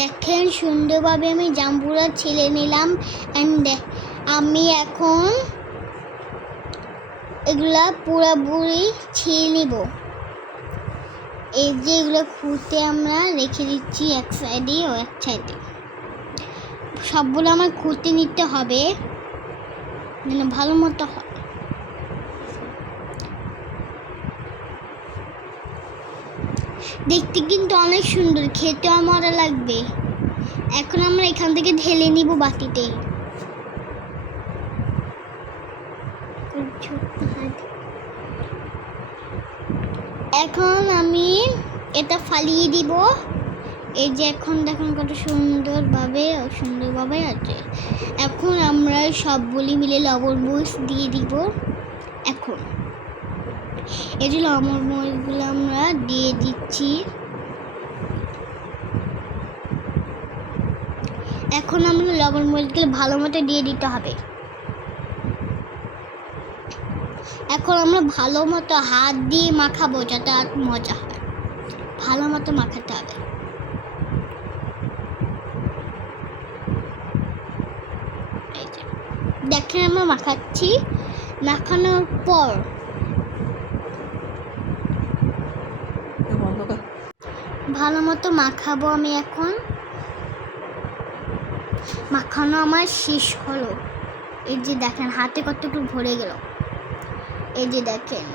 দেখেন সুন্দরভাবে আমি জাম্বুরা ছিলে নিলাম। অ্যান্ড আমি এখন এগুলা পুরোপুরি ছিলে নিব। এই যে এগুলো খুঁটে আমরা রেখে দিচ্ছি এক সাইডে ও এক সাইডে। সবগুলো আমার খুঁটে নিতে হবে যেন ভালো মতো হয়। দেখতে কিন্তু অনেক সুন্দর, খেতেও মজা লাগবে। এখন আমরা এখান থেকে ঢেলে নিব বাটিতে। এখন আমি এটা ফালিয়ে দিব। এই যে এখন দেখুন কত সুন্দরভাবে আছে। এখন আমরা সবগুলি মিলে লবণ মরিচ দিয়ে দিব। এখন এই যে লবণ মরিচগুলো আমরা দিয়ে দিচ্ছি। এখন আমরা লবণ মরিচগুলো ভালো মতো দিয়ে দিতে হবে। এখন আমরা ভালো মতো হাত দিয়ে মাখাবো যাতে আর মজা হয়। ভালো মতো মাখাতে হবে। দেখেন আমরা মাখাচ্ছি। মাখানোর পর ভালো মতো মাখাবো আমি। এখন মাখানো আমার শেষ হলো। এই যে দেখেন হাতে কতটুকু ভরে গেল। এই যে দেখেন